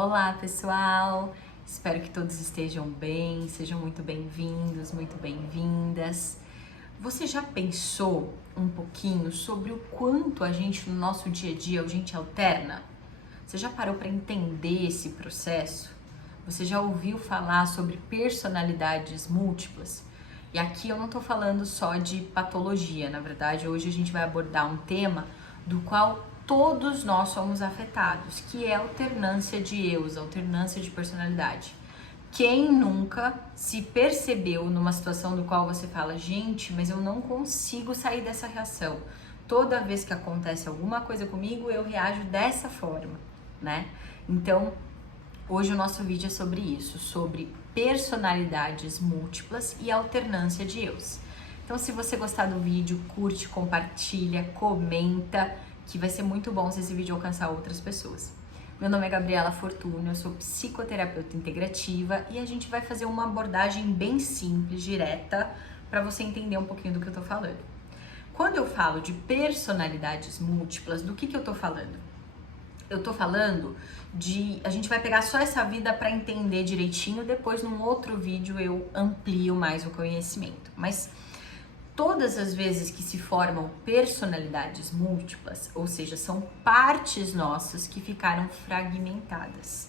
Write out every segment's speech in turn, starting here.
Olá, pessoal! Espero que todos estejam bem, sejam muito bem-vindos, muito bem-vindas. Você já pensou um pouquinho sobre o quanto a gente, no nosso dia a dia, a gente alterna? Você já parou para entender esse processo? Você já ouviu falar sobre personalidades múltiplas? E aqui eu não estou falando só de patologia, na verdade, hoje a gente vai abordar um tema do qual todos nós somos afetados, que é a alternância de eus, a alternância de personalidade. Quem nunca se percebeu numa situação do qual você fala, gente, mas eu não consigo sair dessa reação. Toda vez que acontece alguma coisa comigo, eu reajo dessa forma, né? Então, hoje o nosso vídeo é sobre isso, sobre personalidades múltiplas e alternância de eus. Então, se você gostar do vídeo, curte, compartilha, comenta, que vai ser muito bom se esse vídeo alcançar outras pessoas. Meu nome é Gabriela Fortuna, eu sou psicoterapeuta integrativa e a gente vai fazer uma abordagem bem simples, direta, para você entender um pouquinho do que eu tô falando. Quando eu falo de personalidades múltiplas, do que eu tô falando? Eu tô falando de... A gente vai pegar só essa vida para entender direitinho, depois num outro vídeo eu amplio mais o conhecimento. Mas todas as vezes que se formam personalidades múltiplas, ou seja, são partes nossas que ficaram fragmentadas.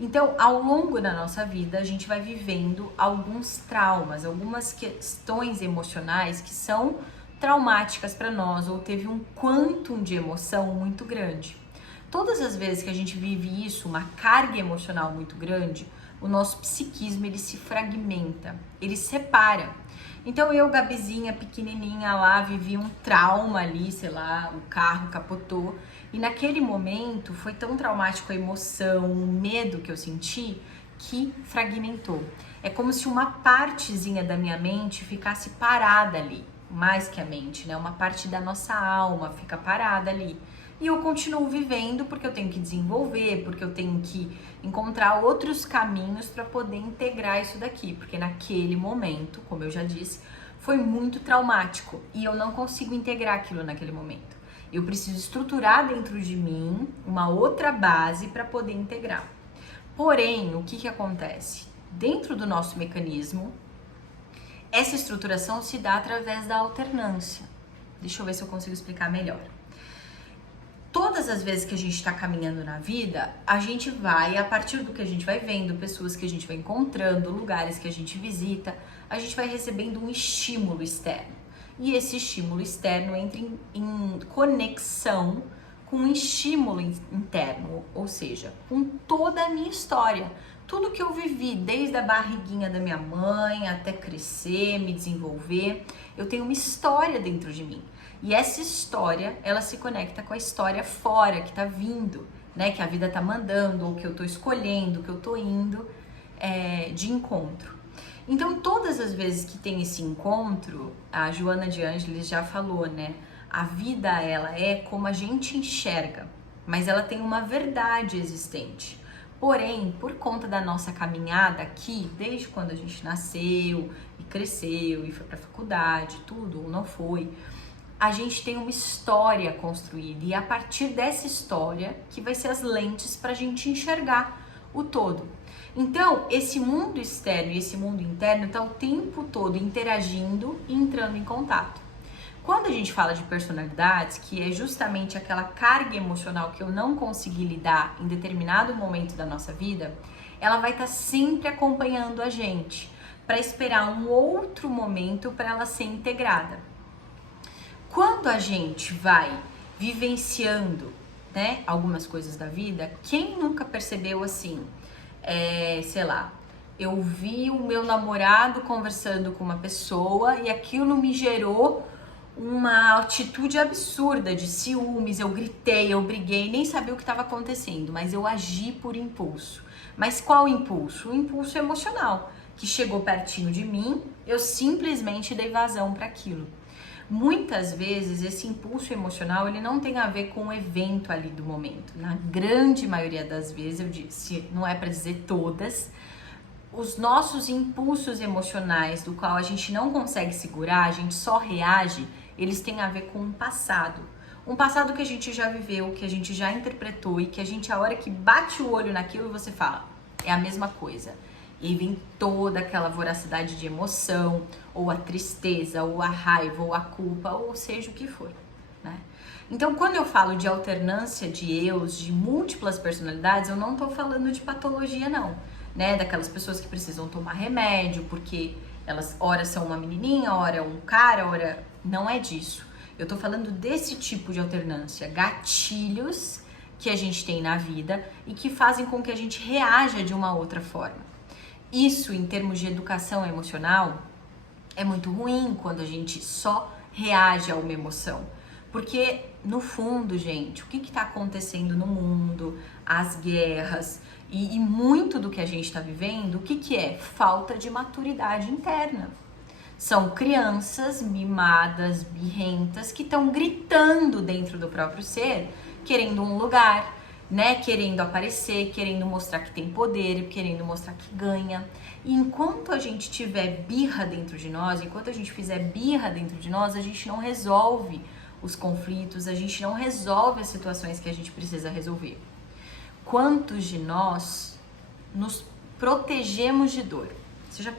Então, ao longo da nossa vida, a gente vai vivendo alguns traumas, algumas questões emocionais que são traumáticas para nós, ou teve um quantum de emoção muito grande. Todas as vezes que a gente vive isso, uma carga emocional muito grande, o nosso psiquismo ele se fragmenta, ele separa. Então eu, Gabizinha, pequenininha lá, vivi um trauma ali, sei lá, o carro capotou. E naquele momento foi tão traumático a emoção, o medo que eu senti, que fragmentou. É como se uma partezinha da minha mente ficasse parada ali, mais que a mente, né? Uma parte da nossa alma fica parada ali. E eu continuo vivendo porque eu tenho que desenvolver, porque eu tenho que encontrar outros caminhos para poder integrar isso daqui. Porque naquele momento, como eu já disse, foi muito traumático e eu não consigo integrar aquilo naquele momento. Eu preciso estruturar dentro de mim uma outra base para poder integrar. Porém, o que acontece? Dentro do nosso mecanismo, essa estruturação se dá através da alternância. Deixa eu ver se eu consigo explicar melhor. Todas as vezes que a gente está caminhando na vida, a gente vai, a partir do que a gente vai vendo, pessoas que a gente vai encontrando, lugares que a gente visita, a gente vai recebendo um estímulo externo. E esse estímulo externo entra em conexão com um estímulo interno, ou seja, com toda a minha história. Tudo que eu vivi, desde a barriguinha da minha mãe até crescer, me desenvolver, eu tenho uma história dentro de mim. E essa história, ela se conecta com a história fora, que tá vindo, né? Que a vida tá mandando, ou que eu tô escolhendo, que eu tô indo de encontro. Então, todas as vezes que tem esse encontro, a Joana de Ângeles já falou, né? A vida, ela é como a gente enxerga, mas ela tem uma verdade existente. Porém, por conta da nossa caminhada aqui, desde quando a gente nasceu e cresceu e foi pra faculdade, tudo, ou não foi, a gente tem uma história construída e é a partir dessa história que vai ser as lentes para a gente enxergar o todo. Então, esse mundo externo e esse mundo interno está o tempo todo interagindo e entrando em contato. Quando a gente fala de personalidades, que é justamente aquela carga emocional que eu não consegui lidar em determinado momento da nossa vida, ela vai estar sempre acompanhando a gente para esperar um outro momento para ela ser integrada. Quando a gente vai vivenciando, né, algumas coisas da vida, quem nunca percebeu assim, sei lá, eu vi o meu namorado conversando com uma pessoa e aquilo me gerou uma atitude absurda de ciúmes, eu gritei, eu briguei, nem sabia o que estava acontecendo, mas eu agi por impulso. Mas qual impulso? O impulso emocional, que chegou pertinho de mim, eu simplesmente dei vazão para aquilo. Muitas vezes esse impulso emocional ele não tem a ver com o evento ali do momento. Na grande maioria das vezes, eu disse, não é para dizer todas, os nossos impulsos emocionais do qual a gente não consegue segurar, a gente só reage, eles têm a ver com o passado. Um passado que a gente já viveu, que a gente já interpretou e que a gente, a hora que bate o olho naquilo, você fala, é a mesma coisa. E aí vem toda aquela voracidade de emoção, ou a tristeza, ou a raiva, ou a culpa, ou seja o que for, né? Então, quando eu falo de alternância de eus, de múltiplas personalidades, eu não tô falando de patologia, não, né? Daquelas pessoas que precisam tomar remédio, porque elas, ora são uma menininha, ora é um cara, ora... Não é disso. Eu tô falando desse tipo de alternância, gatilhos que a gente tem na vida e que fazem com que a gente reaja de uma outra forma. Isso, em termos de educação emocional, é muito ruim quando a gente só reage a uma emoção. Porque, no fundo, gente, o que está acontecendo no mundo, as guerras e muito do que a gente está vivendo, o que é? Falta de maturidade interna. São crianças mimadas, birrentas, que estão gritando dentro do próprio ser, querendo um lugar, né? Querendo aparecer, querendo mostrar que tem poder, querendo mostrar que ganha. E enquanto a gente tiver birra dentro de nós, enquanto a gente fizer birra dentro de nós, a gente não resolve os conflitos, a gente não resolve as situações que a gente precisa resolver. Quantos de nós nos protegemos de dor? Você já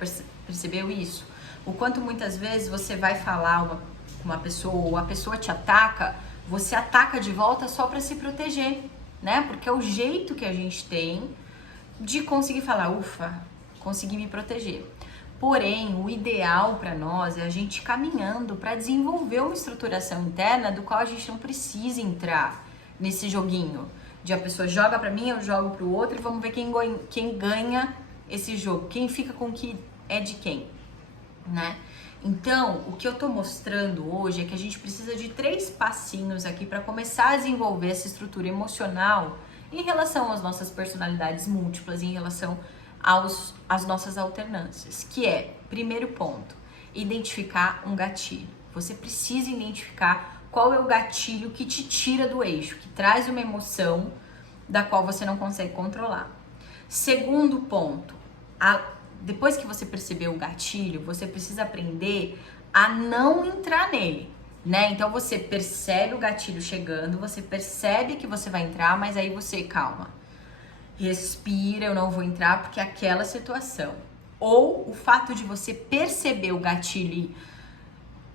percebeu isso? O quanto muitas vezes você vai falar com uma pessoa ou a pessoa te ataca, você ataca de volta só para se proteger, né? Porque é o jeito que a gente tem de conseguir falar, ufa, consegui me proteger. Porém, o ideal para nós é a gente caminhando para desenvolver uma estruturação interna do qual a gente não precisa entrar nesse joguinho de a pessoa joga para mim, eu jogo para o outro e vamos ver quem ganha esse jogo, quem fica com o que é de quem, né? Então, o que eu tô mostrando hoje é que a gente precisa de 3 passinhos aqui para começar a desenvolver essa estrutura emocional em relação às nossas personalidades múltiplas, em relação às nossas alternâncias, que é, primeiro ponto, identificar um gatilho. Você precisa identificar qual é o gatilho que te tira do eixo, que traz uma emoção da qual você não consegue controlar. Segundo ponto, depois que você percebeu o gatilho, você precisa aprender a não entrar nele, né? Então você percebe o gatilho chegando, você percebe que você vai entrar, mas aí você, calma, respira, eu não vou entrar porque é aquela situação. Ou o fato de você perceber o gatilho e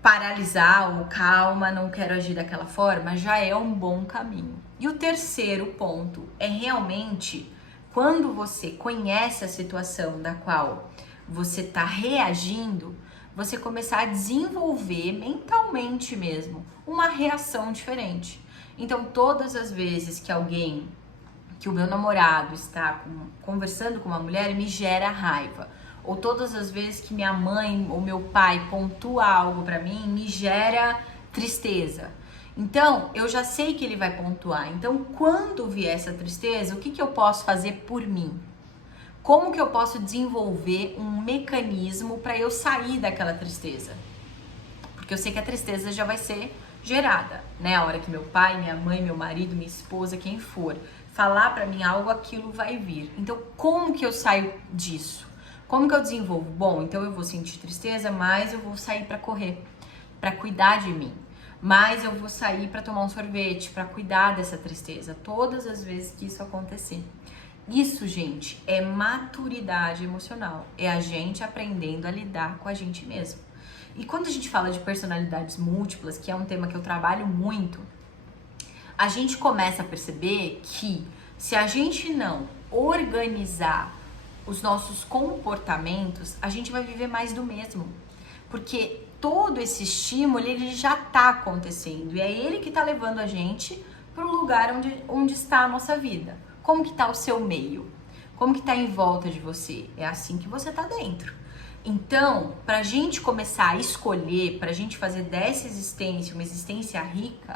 paralisar, ou calma, não quero agir daquela forma, já é um bom caminho. E o terceiro ponto é realmente quando você conhece a situação da qual você está reagindo, você começar a desenvolver mentalmente mesmo uma reação diferente. Então, todas as vezes que o meu namorado está conversando com uma mulher, me gera raiva. Ou todas as vezes que minha mãe ou meu pai pontua algo para mim, me gera tristeza. Então, eu já sei que ele vai pontuar. Então, quando vier essa tristeza, o que eu posso fazer por mim? Como que eu posso desenvolver um mecanismo para eu sair daquela tristeza? Porque eu sei que a tristeza já vai ser gerada, né? A hora que meu pai, minha mãe, meu marido, minha esposa, quem for, falar para mim algo, aquilo vai vir. Então, como que eu saio disso? Como que eu desenvolvo? Bom, então eu vou sentir tristeza, mas eu vou sair para correr, para cuidar de mim. Mas eu vou sair para tomar um sorvete, para cuidar dessa tristeza, todas as vezes que isso acontecer. Isso, gente, é maturidade emocional. É a gente aprendendo a lidar com a gente mesmo. E quando a gente fala de personalidades múltiplas, que é um tema que eu trabalho muito, a gente começa a perceber que se a gente não organizar os nossos comportamentos, a gente vai viver mais do mesmo. Porque todo esse estímulo, ele já está acontecendo. E é ele que está levando a gente para o lugar onde está a nossa vida. Como que está o seu meio? Como que está em volta de você? É assim que você está dentro. Então, para a gente começar a escolher, para a gente fazer dessa existência uma existência rica,